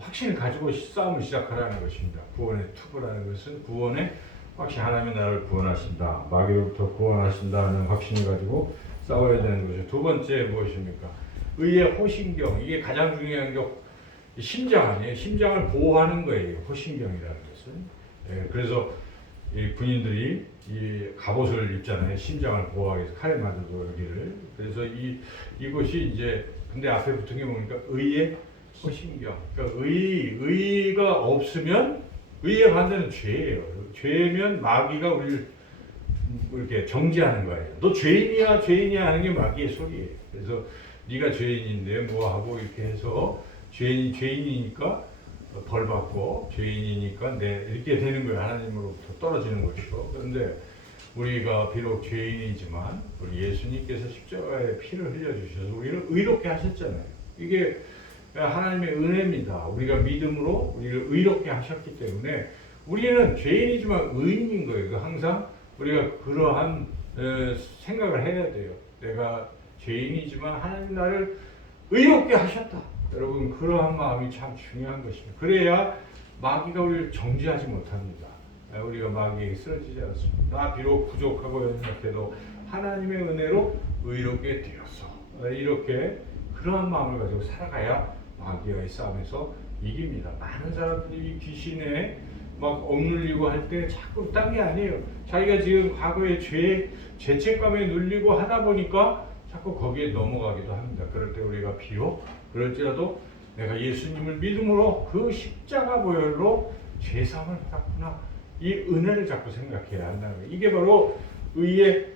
확신을 가지고 싸움을 시작하라는 것입니다. 구원의 투구라는 것은 구원의 확신, 하나님의 나를 구원하신다, 마귀로부터 구원하신다는 확신을 가지고 싸워야 되는 거죠. 두 번째 무엇입니까? 의의 호신경. 이게 가장 중요한 게 심장 아니에요. 심장을 보호하는 거예요. 호신경이라는 것은. 그래서 이 군인들이 이 갑옷을 입잖아요. 심장을 보호하기 위해서 칼에 맞아도 여기를. 그래서 이것이 이제 근데 앞에 붙은 게 뭡니까? 의의 호신경. 그러니까 의가 없으면 의의 반대는 죄예요. 죄면 마귀가 우리를 이렇게 정죄하는 거예요. 너 죄인이야 하는 게 마귀의 소리예요. 그래서 네가 죄인인데 뭐 하고 이렇게 해서 죄인이니까 벌 받고 죄인이니까 이렇게 되는 거예요. 하나님으로부터 떨어지는 것이고. 그런데 우리가 비록 죄인이지만 우리 예수님께서 십자가에 피를 흘려주셔서 우리를 의롭게 하셨잖아요. 이게 하나님의 은혜입니다. 우리가 믿음으로 우리를 의롭게 하셨기 때문에 우리는 죄인이지만 의인인 거예요. 항상 우리가 그러한 생각을 해야 돼요. 내가 죄인이지만 하나님 나를 의롭게 하셨다. 여러분 그러한 마음이 참 중요한 것입니다. 그래야 마귀가 우리를 정죄하지 못합니다. 우리가 마귀에게 쓰러지지 않습니다. 나 비록 부족하고 연약해도 하나님의 은혜로 의롭게 되었어. 이렇게 그러한 마음을 가지고 살아가야 마귀와의 싸움에서 이깁니다. 많은 사람들이 귀신에 막 억눌리고 할 때 자꾸 딴 게 아니에요. 자기가 지금 과거의 죄책감에 눌리고 하다 보니까 자꾸 거기에 넘어가기도 합니다. 그럴 때 우리가 비록 그럴지라도 내가 예수님을 믿음으로 그 십자가 보혈로 죄사함을 받았구나. 이 은혜를 자꾸 생각해야 한다는 거예요. 이게 바로 의의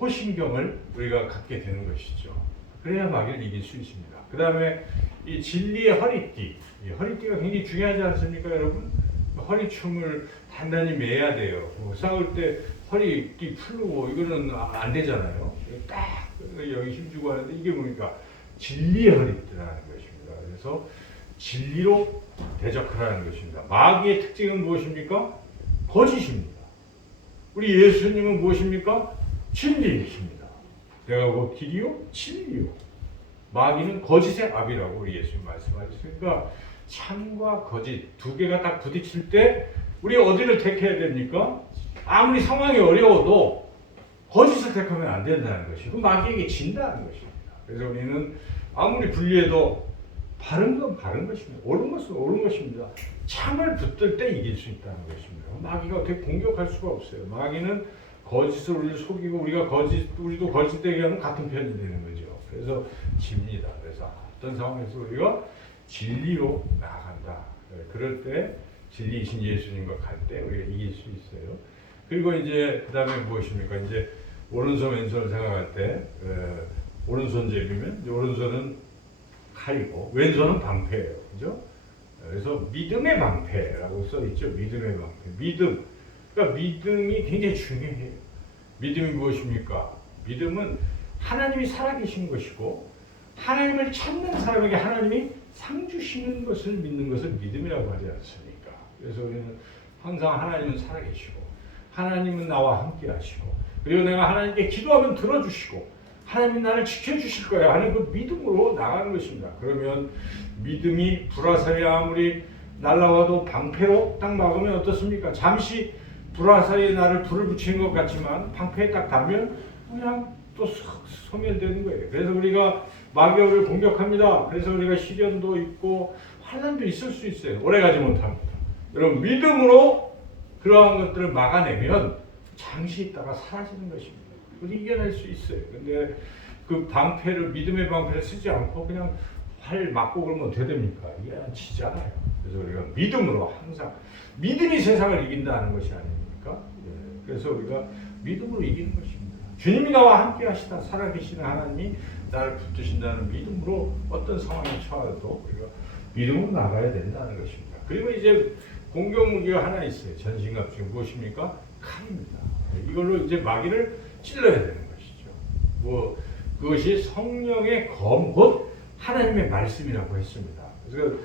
호신경을 우리가 갖게 되는 것이죠. 그래야 마귀를 이길 수 있습니다. 그 다음에 이 진리의 허리띠. 이 허리띠가 굉장히 중요하지 않습니까, 여러분? 허리춤을 단단히 매야 돼요. 싸울 때 허리띠 풀고 이거는 안 되잖아요. 딱 여기 힘주고 하는데 이게 뭡니까? 진리의 허리띠라는 것입니다. 그래서 진리로 대적하라는 것입니다. 마귀의 특징은 무엇입니까? 거짓입니다. 우리 예수님은 무엇입니까? 진리이십니다. 내가 곧 길이요, 진리요. 마귀는 거짓의 아비라고 우리 예수님 말씀하셨으니까 참과 거짓 두 개가 딱 부딪힐 때 우리 어디를 택해야 됩니까? 아무리 상황이 어려워도 거짓을 택하면 안 된다는 것이고 마귀에게 진다는 것입니다. 그래서 우리는 아무리 불리해도 바른 건 바른 것입니다. 옳은 것은 옳은 것입니다. 참을 붙들 때 이길 수 있다는 것입니다. 마귀가 어떻게 공격할 수가 없어요. 마귀는 거짓을 우리를 속이고 우리도 거짓되게 하면 같은 편이 되는 거죠. 그래서 집니다. 그래서 어떤 상황에서 우리가 진리로 나아간다. 그럴 때 진리이신 예수님과 갈 때 우리가 이길 수 있어요. 그리고 이제 그 다음에 무엇입니까? 이제 오른손 왼손을 생각할 때 오른손 제비면 오른손은 칼이고 왼손은 방패예요. 그죠? 그래서 믿음의 방패라고 써 있죠. 믿음의 방패. 믿음. 그러니까 믿음이 굉장히 중요해요. 믿음이 무엇입니까? 믿음은 하나님이 살아계신 것이고 하나님을 찾는 사람에게 하나님이 상 주시는 것을 믿는 것을 믿음이라고 하지 않습니까? 그래서 우리는 항상 하나님은 살아계시고 하나님은 나와 함께 하시고 그리고 내가 하나님께 기도하면 들어주시고 하나님이 나를 지켜주실 거야 하는 그 믿음으로 나가는 것입니다. 그러면 믿음이 불화살이 아무리 날아와도 방패로 딱 막으면 어떻습니까? 잠시 불화살이 나를 불을 붙이는 것 같지만 방패에 딱 닿으면 그냥 또 소멸되는 거예요. 그래서 우리가 마귀가 우리를 공격합니다. 그래서 우리가 시련도 있고 환난도 있을 수 있어요. 오래가지 못합니다. 여러분 믿음으로 그러한 것들을 막아내면 잠시 있다가 사라지는 것입니다. 우리 이겨낼 수 있어요. 근데 그 방패를 믿음의 방패를 쓰지 않고 그냥 활 맞고 그러면 어떻게 됩니까? 이게 지잖아요. 그래서 우리가 믿음으로 항상 믿음이 세상을 이긴다는 것이 아닙니까? 그래서 우리가 믿음으로 이기는 것입니다. 주님이 나와 함께 하시다 살아계시는 하나님이 나를 붙드신다는 믿음으로 어떤 상황에 처해도 우리가 믿음으로 나가야 된다는 것입니다. 그리고 이제 공격 무기가 하나 있어요. 전신갑 중에 무엇입니까? 칼입니다. 이걸로 이제 마귀를 찔러야 되는 것이죠. 그것이 성령의 검, 곧 하나님의 말씀이라고 했습니다. 그래서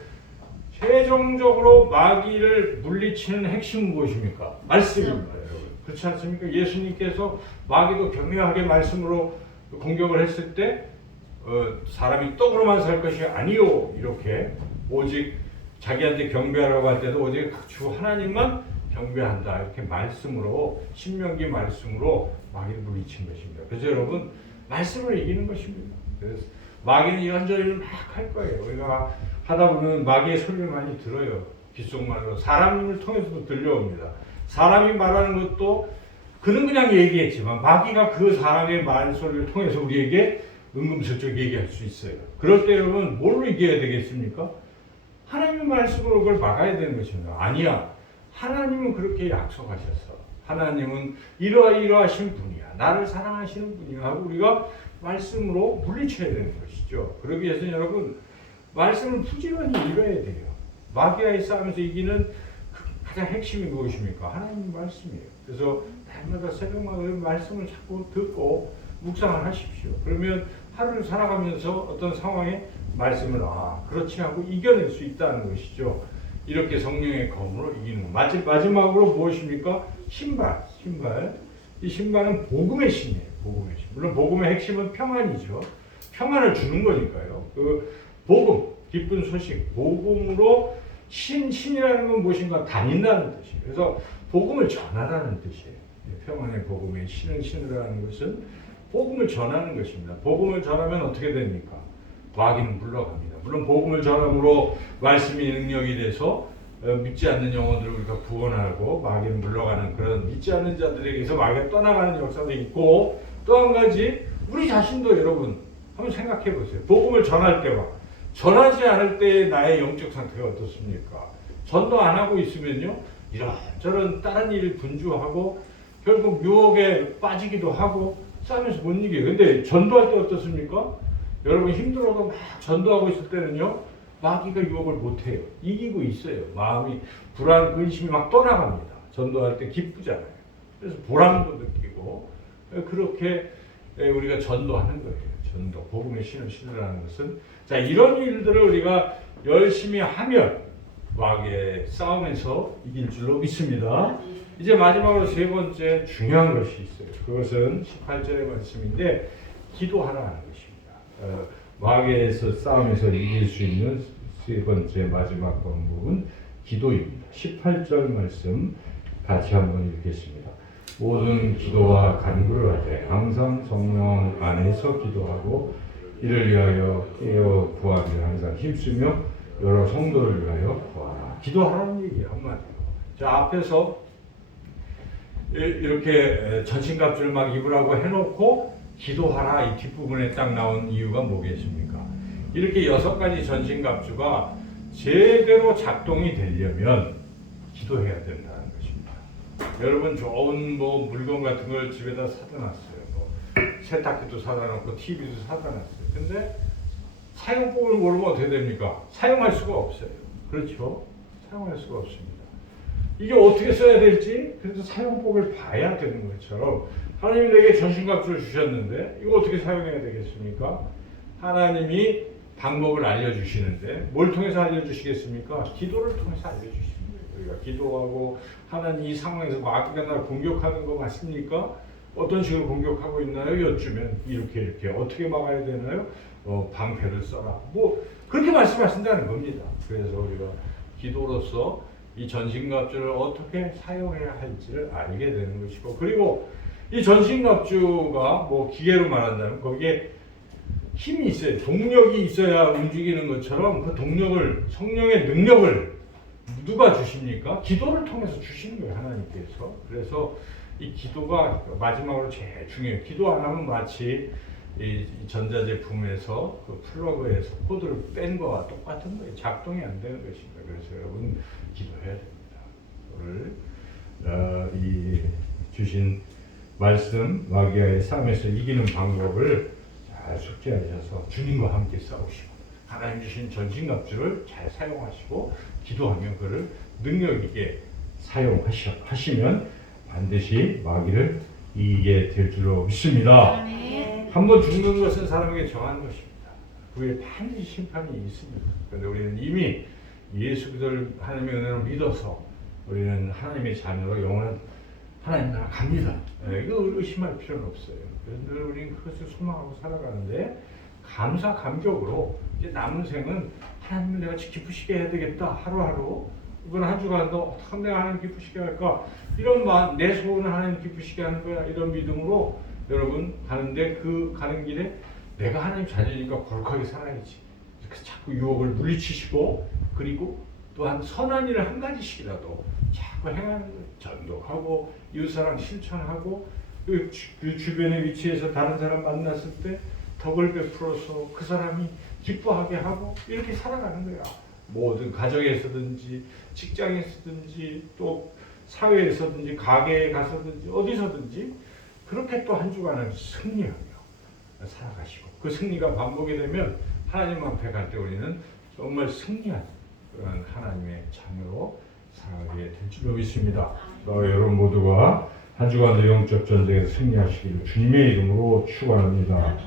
최종적으로 마귀를 물리치는 핵심은 무엇입니까? 말씀입니다, 여러분. 그렇지 않습니까? 예수님께서 마귀도 경외하게 말씀으로 공격을 했을 때 사람이 떡으로만 살 것이 아니요 이렇게 오직 자기한테 경배하라고 할 때도 오직 주 하나님만 경배한다 이렇게 말씀으로 신명기 말씀으로 마귀를 물리친 것입니다. 그래서 여러분 말씀을 이기는 것입니다. 그래서 마귀는 이런저런 막 할 거예요. 우리가 하다 보면 마귀의 소리를 많이 들어요. 귓속말로 사람을 통해서도 들려옵니다. 사람이 말하는 것도 그는 그냥 얘기했지만 마귀가 그 사람의 말소리를 통해서 우리에게 은금슬쩍 얘기할 수 있어요. 그럴 때 여러분 뭘로 이겨야 되겠습니까? 하나님의 말씀으로 그걸 막아야 되는 것입니다. 아니야. 하나님은 그렇게 약속하셨어. 하나님은 이러하신 분이야. 나를 사랑하시는 분이야. 하고 우리가 말씀으로 물리쳐야 되는 것이죠. 그러기 위해서는 여러분 말씀을 부지런히 읽어야 돼요. 마귀와의 싸움에서 이기는 가장 핵심이 무엇입니까? 하나님 말씀이에요. 그래서 날마다 새벽마다 말씀을 자꾸 듣고 묵상을 하십시오. 그러면 하루를 살아가면서 어떤 상황에 말씀을 그렇지 하고 이겨낼 수 있다는 것이죠. 이렇게 성령의 검으로 이기는 것. 마지막으로 무엇입니까? 신발. 이 신발은 복음의 신이에요. 복음의 신. 물론 복음의 핵심은 평안이죠. 평안을 주는 거니까요. 그 복음, 기쁜 소식, 복음으로 신이라는 건 무엇인가? 다닌다는 뜻이에요. 그래서 복음을 전하라는 뜻이에요. 평안의 복음의 신이라는 것은 복음을 전하는 것입니다. 복음을 전하면 어떻게 됩니까? 마귀는 물러갑니다. 물론 복음을 전함으로 말씀이 능력이 돼서 믿지 않는 영혼들을 우리가 구원하고 마귀는 물러가는 그런 믿지 않는 자들에게서 마귀가 떠나가는 역사도 있고, 또 한 가지 우리 자신도 여러분 한번 생각해 보세요. 복음을 전할 때와 전하지 않을 때의 나의 영적 상태가 어떻습니까? 전도 안 하고 있으면요, 이런저런 다른 일을 분주하고 결국 유혹에 빠지기도 하고 싸움에서 못 이겨요. 근데 전도할 때 어떻습니까? 여러분 힘들어도 막 전도하고 있을 때는요, 마귀가 유혹을 못해요. 이기고 있어요. 마음이 불안, 근심이 막 떠나갑니다. 전도할 때 기쁘잖아요. 그래서 보람도 느끼고 그렇게 우리가 전도하는 거예요. 전도, 복음의 신을 신으라는 것은, 자, 이런 일들을 우리가 열심히 하면 마귀의 싸움에서 이길 줄로 믿습니다. 이제 마지막으로 세 번째 중요한 것이 있어요. 그것은 18절의 말씀인데 기도하라는 것입니다. 마귀에서 싸움에서 이길 수 있는 세 번째 마지막 방법은 기도입니다. 18절 말씀 같이 한번 읽겠습니다. 모든 기도와 간구를 하되 항상 성령 안에서 기도하고 이를 위하여 깨어 구하며 항상 힘쓰며 여러 성도를 위하여 구하라. 기도하라는 얘기예요, 한마디로. 자, 앞에서 이렇게 전신갑주를 막 입으라고 해놓고 기도하라 이 뒷부분에 딱 나온 이유가 뭐겠습니까? 이렇게 6가지 전신갑주가 제대로 작동이 되려면 기도해야 된다는 것입니다. 여러분 좋은 뭐 물건 같은 걸 집에다 사다 놨어요. 뭐 세탁기도 사다 놓고 TV도 사다 놨어요. 근데 사용법을 모르면 어떻게 됩니까? 사용할 수가 없어요. 그렇죠? 사용할 수가 없습니다. 이게 어떻게 써야 될지 그래서 사용법을 봐야 되는 것처럼 하나님이 내게 전신갑주를 주셨는데 이거 어떻게 사용해야 되겠습니까? 하나님이 방법을 알려주시는데 뭘 통해서 알려주시겠습니까? 기도를 통해서 알려주십니다. 우리가 기도하고 하나님 이 상황에서 마귀가 나를 공격하는 거 맞습니까? 어떤 식으로 공격하고 있나요? 여쭈면 이렇게 어떻게 막아야 되나요? 방패를 써라. 뭐 그렇게 말씀하신다는 겁니다. 그래서 우리가 기도로서 이 전신갑주를 어떻게 사용해야 할지를 알게 되는 것이고, 그리고 이 전신갑주가 뭐 기계로 말한다면 거기에 힘이 있어요. 동력이 있어야 움직이는 것처럼 그 동력을, 성령의 능력을 누가 주십니까? 기도를 통해서 주시는 거예요, 하나님께서. 그래서 이 기도가 마지막으로 제일 중요해요. 기도 안 하면 마치 이 전자제품에서 그 플러그에서 코드를 뺀 거와 똑같은 거예요. 작동이 안 되는 것입니다. 그래서 여러분 기도해야 됩니다. 오늘 이 주신 말씀 마귀와의 싸움에서 이기는 방법을 잘 숙지하셔서 주님과 함께 싸우시고 하나님 주신 전신갑주를 잘 사용하시고 기도하면 그를 능력 있게 사용하시면 반드시 마귀를 이기게 될 줄로 믿습니다. 한번 죽는 것은 사람에게 정한 것입니다. 그에 반드시 심판이 있습니다. 그런데 우리는 이미 예수 그리스도를 하나님의 은혜로 믿어서 우리는 하나님의 자녀로 영원한 하나님 나라 갑니다. 이거 의심할 필요는 없어요. 그래서 우리는 그것을 소망하고 살아가는데 감격으로 이제 남은 생은 하나님을 내가 기쁘시게 해야 되겠다. 하루하루 이번 한 주간도 어떻게 내가 하나님 기쁘시게 할까? 이런 마음, 내 소원을 하나님 기쁘시게 하는 거야. 이런 믿음으로 여러분 가는데 그 가는 길에 내가 하나님 자녀니까 거룩하게 살아야지. 그래서 자꾸 유혹을 물리치시고 그리고 또한 선한 일을 한 가지씩이라도 자꾸 행하는 거예요. 전도하고 이웃사랑 실천하고 그 주변의 위치에서 다른 사람 만났을 때 덕을 베풀어서 그 사람이 기뻐하게 하고 이렇게 살아가는 거야. 모든 가정에서든지 직장에서든지 또 사회에서든지 가게에 가서든지 어디서든지 그렇게 또 한 주간을 승리하며 살아가시고 그 승리가 반복이 되면 하나님 앞에 갈 때 우리는 정말 승리하는 그런 하나님의 자녀로 살아가게 될 줄로 믿습니다. 여러분 모두가 한 주간도 영적 전쟁에서 승리하시기를 주님의 이름으로 축원합니다.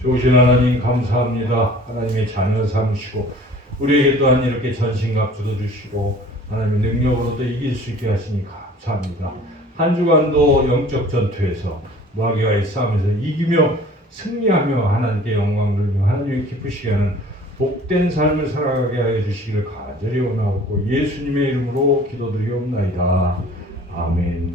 좋으신 하나님 감사합니다. 하나님의 자녀 삼으시고 우리에게 또한 이렇게 전신갑주도 주시고 하나님의 능력으로도 이길 수 있게 하시니 감사합니다. 한 주간도 영적 전투에서 마귀와의 싸움에서 이기며 승리하며 하나님께 영광을 돌리며 하나님의 기쁘시게 하는 복된 삶을 살아가게 하여 주시기를 간절히 원하고 예수님의 이름으로 기도드리옵나이다. 아멘.